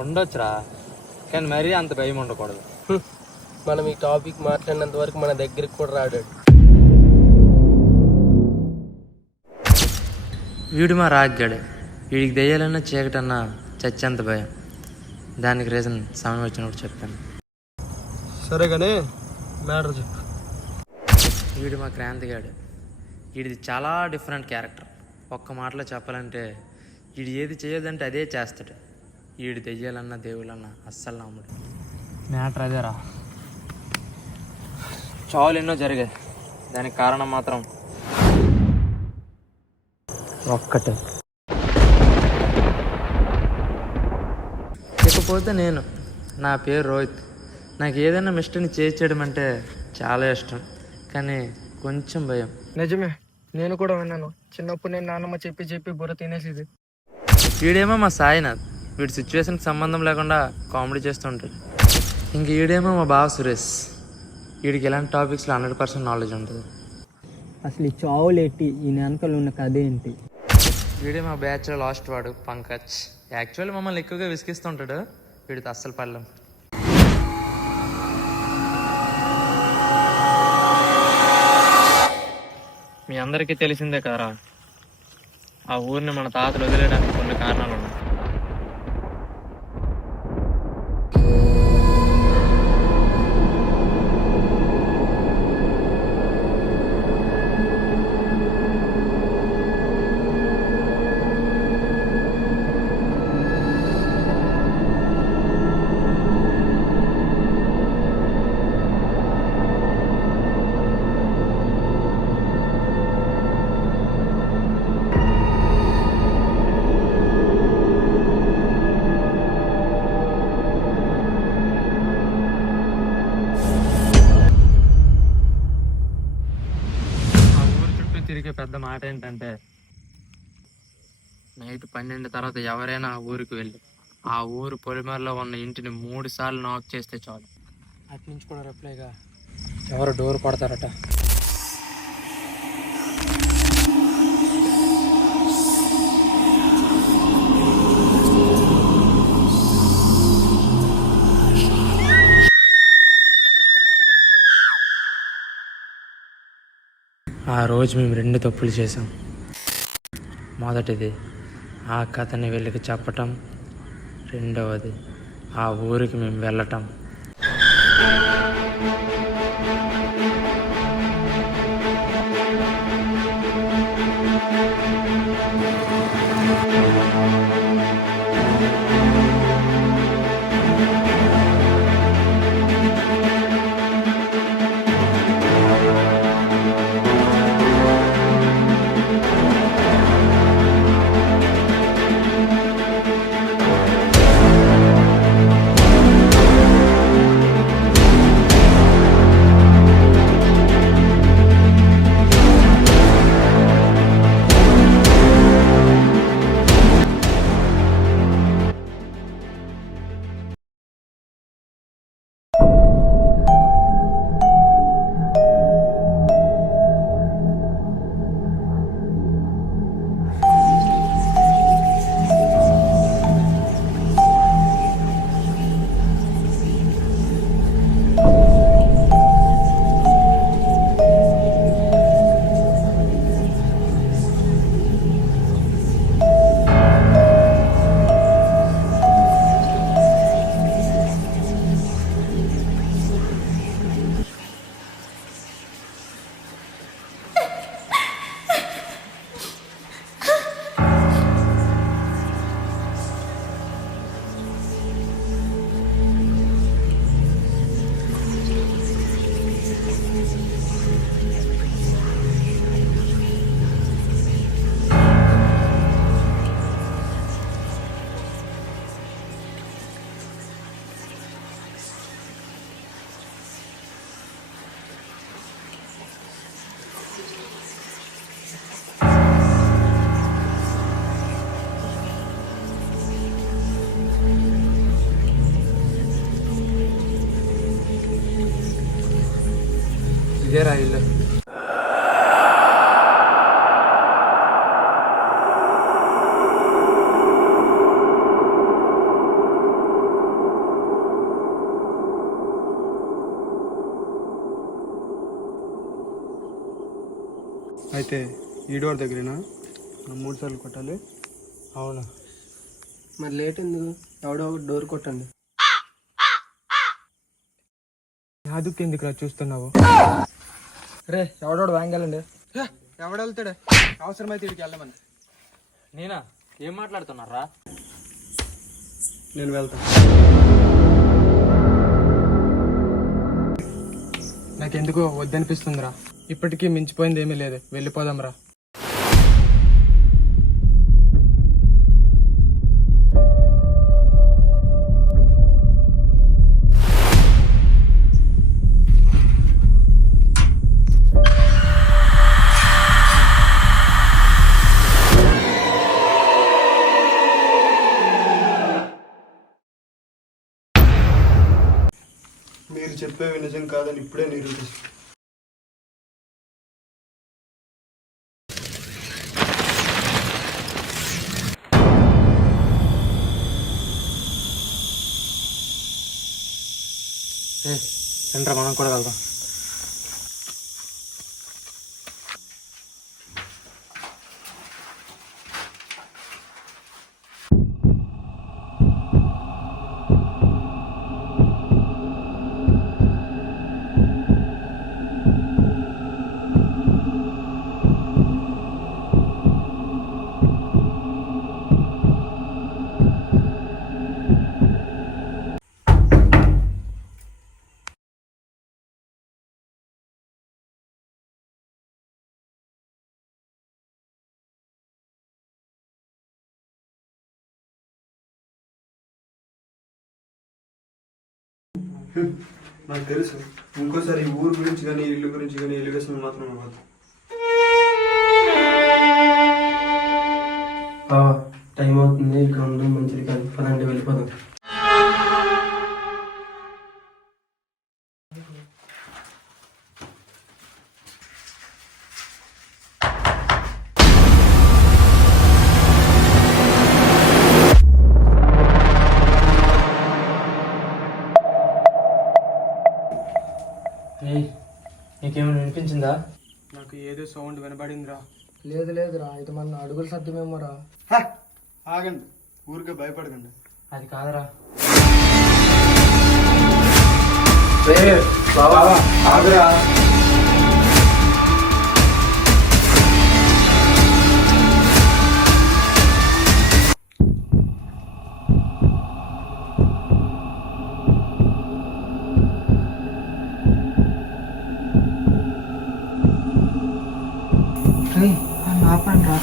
ఉండొచ్చురా, కానీ మరీ అంత భయం ఉండకూడదు. మనం ఈ టాపిక్ మాట్లాడినంత వరకు మన దగ్గరికి కూడా రాడాడు. వీడు మా రాగ్గాడు. వీడికి దెయ్యాలన్నా చీకటన్నా చచ్చేంత భయం. దానికి రీజన్ సమయం వచ్చినప్పుడు చెప్తాను. సరే కానీ మ్యాటర్ చెప్పు. వీడు మా క్రాంతిగాడు. వీడిది చాలా డిఫరెంట్ క్యారెక్టర్. ఒక్క మాటలో చెప్పాలంటే వీడు ఏది చేయొద్దంటే అదే చేస్తాడు. వీడు దెయ్యాలన్నా దేవుళ్ళన్నా అస్సలు నమ్మడు. మ్యాటర్ అదేరా, చావులు ఎన్నో జరిగాయి. దానికి కారణం మాత్రం ఒక్కటే. ఇకపోతే నేను, నా పేరు రోహిత్. నాకు ఏదైనా మిస్టేక్ని చేయడం అంటే చాలా ఇష్టం, కానీ కొంచెం భయం. నిజమే, నేను కూడా విన్నాను. చిన్నప్పుడు నేను నాన్నమ్మ చెప్పి చెప్పి బుర్ర తినేసేది. వీడేమో మా సాయినాథ్. వీడి సిచ్యువేషన్కి సంబంధం లేకుండా కామెడీ చేస్తూ ఉంటాడు. ఇంక వీడేమో మా బావ సురేష్. వీడికి ఇలాంటి టాపిక్స్లో 100% నాలెడ్జ్ ఉంటుంది. అసలు ఈ చావులేంటి, ఈ వెనకలు ఉన్న కథ ఏంటి? వీడే మా బ్యాచ్లో లాస్ట్ వాడు పంకజ్. యాక్చువల్లీ మమ్మల్ని ఎక్కువగా విసిగిస్తుంటాడు. వీడితో అస్సలు పడలేం. మీ అందరికీ తెలిసిందే కదరా, ఆ ఊరిని మన తాతలు వదిలేయడానికి కొన్ని కారణాలు ఉన్నాయి. తిరిగే పెద్ద మాట ఏంటంటే, నైట్ 12 తర్వాత ఎవరైనా ఆ ఊరికి వెళ్ళి ఆ ఊరు పొలిమేరలో ఉన్న ఇంటిని 3 సార్లు నాక్ చేస్తే చాలు. అటు నుంచి కూడా రిప్లైగా ఎవరు డోర్ కొడతారట. ఆ రోజు మేము 2 తప్పులు చేసాం. మొదటిది ఆ కథని వెళ్ళకి చెప్పటం, రెండవది ఆ ఊరికి మేము వెళ్ళటం. ఇదేరా ఇల్లు. అయితే ఈ డోర్ దగ్గరేనా? 3 సార్లు కొట్టాలి. అవును. మరి లేట్ ఎందుకు? ఎవడో ఒకటి డోర్ కొట్టండి. నాదుకు ఎందుకు రా చూస్తున్నావు? రే ఎవడోడు వాంగలండి. ఎవడు వెళ్తాడే? అవసరమైతే ఇక్కడికి వెళ్ళమని. నేనా? ఏం మాట్లాడుతున్నారా? నేను వెళ్తాను. నాకెందుకో వద్దనిపిస్తుందిరా. ఇప్పటికీ మించిపోయింది ఏమీ లేదు, వెళ్ళిపోదాంరా. మీరు చెప్పేవి నిజం కాదని ఇప్పుడే నిరూపిస్తాను. సెంటర్ మనం కూడా వెళ్దాం. నాకు తెలుసు, ఇంకోసారి ఈ ఊరు గురించి కానీ ఇల్లు గురించి కానీ ఎలివేషన్ మాత్రం ఇవ్వదు. టైం అవుతుంది, ఇక్కడ ఉండడం మంచిది కాదు. పదండి వెళ్ళిపోదాం. నీకేమైనా వినిపించిందా? నాకు ఏదో సౌండ్ వినబడిందిరా. లేదురా, ఇది మన అడుగుల సత్యమేమోరా. ఆగండి, ఊరికే భయపడకండి. అది కాదురా. ఆగురా. ఆపండి రా.